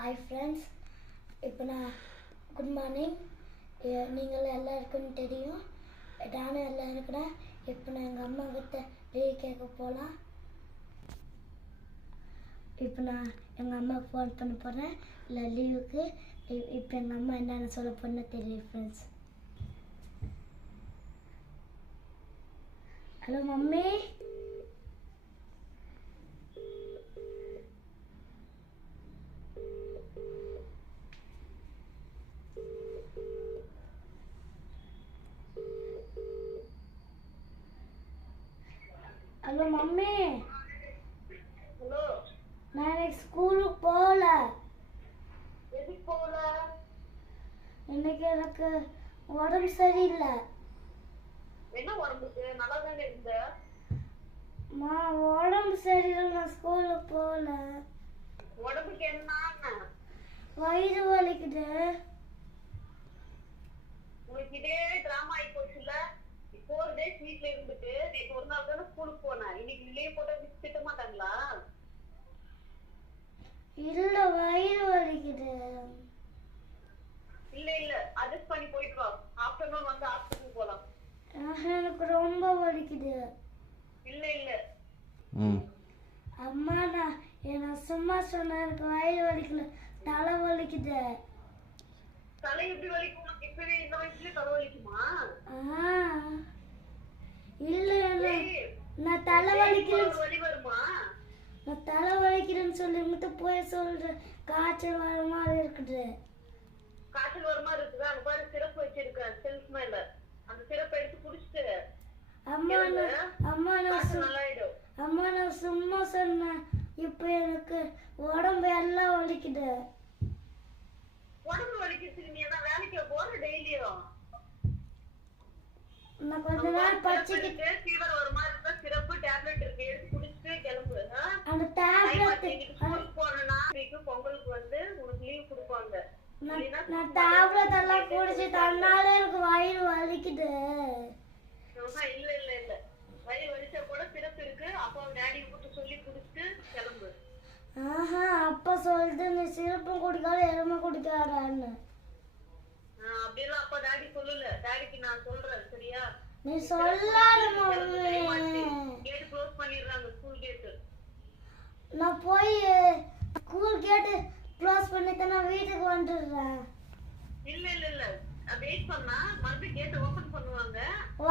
Hi friends, இப்போ நான் good morning. நீங்கள் எல்லாருக்கும் தெரியும், நானும் எல்லாம் இருக்கிறேன். இப்போ நான் எங்கள் அம்மா கிட்ட லீவ் கேட்க போகலாம். இப்போ நான் எங்கள் அம்மா ஃபோன் பண்ண போகிறேன் இல்லை லீவுக்கு. இப்போ எங்கள் அம்மா என்னென்ன சொல்ல போன்னு தெரியும் friends. Hello mummy. Hello mummy. Hello, நான் இன்னைக்கு ஸ்கூலுக்கு போகல. எதுக்கு போகல? இன்னைக்கு எனக்கு உடம்பு சரியில்லை. என்ன உடம்புக்கு? நல்லா தானே இருந்த. உடம்பு சரியில்லை, நான் ஸ்கூலுக்கு போகல. உடம்புக்கு என்ன? வயிறு வலிக்குது. உனக்கு இதே டிராமா ஆகி போச்சுல. 4 days வீட்ல இருந்துட்டு நேற்று ஒரு நாள் தானே ஸ்கூலுக்கு போனேன். இன்னைக்கு லீவ் போட்டா திட்ட மாட்டாங்களா? இல்ல, வயிறு வலிக்குது. இல்ல அட்ஜஸ்ட் பண்ணி போயிட்டு வா. ஆஃப்டர்நூன் வந்து ஹாஸ்பிட்டல் போலாம். எனக்கு ரொம்ப வலிக்குது. இல்ல அம்மா, நான் சும்மா சொன்னேன். எனக்கு வயிறு வலிக்கல, தலை வலிக்குது. தலை எப்படி வலிக்கும்? உனக்கு இப்பவே இந்த வயசுலயே தலை வலிக்குமா? இல்ல, நான் தலை வலிக்கிறேன். வலி வருமா? நான் தலை வலிக்கிறேன்னு சொல்லிட்டு போய் சொல்றேன். காய்ச்சல் வர மாதிரி இருக்குது. காய்ச்சல் வர மாதிரி இருக்குதா? அங்க பாரு, சிரப் வச்சிருக்கேன் செல்ஃப் மேல. அந்த சிரப் எடுத்து குடிச்சிட்டு அம்மா நான் சும்மா சொன்னேன். இப்ப எனக்கு உடம்பு எல்லாம் வலிக்குது. உடம்பு வலிக்கிறதுக்கு நீ என்ன வேலைக்கு போற? டெய்லியும் நான் கொஞ்ச நாள் பச்சைக்கு ஃபீவர் வர மாதிரி இருந்தா சிரப் டேப்லெட் இருக்கு, எடுத்து குடிச்சிட்டு கிளம்பு. அந்த டேப்லெட் போனா பொங்கலுக்கு வந்து உனக்கு லீவ் கொடுப்பாங்க. நான் டேப்லெட் எல்லாம் குடிச்சு தன்னால எனக்கு வயிறு வலிக்குது. இல்ல வயிறு வலிச்சா கூட சிரப் இருக்கு. அப்பா டேடி கூட்டு சொல்லி குடிச்சிட்டு கிளம்பு. அப்பா சொல்லிட்டு நீ சிறப்பும் குடிக்காத எருமை குடிக்காதான்னு. அப்படியெல்லாம் அப்பா டாடி சொல்லல. டாடிக்கு நான் சொல்றேன், சரியா? நீ சொல்லாத மம்மி. கேட் க்ளோஸ் பண்ணிடுறாங்க, ஸ்கூல் கேட். நான் போய் ஸ்கூல் கேட் க்ளோஸ் பண்ணிட்டு நான் வீட்டுக்கு வந்துடுறேன். இல்ல வெயிட் பண்ணா மறுபடியும் கேட் ஓபன் பண்ணுவாங்க.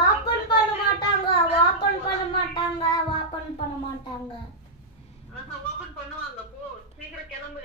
ஓபன் பண்ண மாட்டாங்க. ஓபன் பண்ணுவாங்க. ஓபன் பண்ணுவாங்க. போ, சீக்கிரம் கிளம்பு.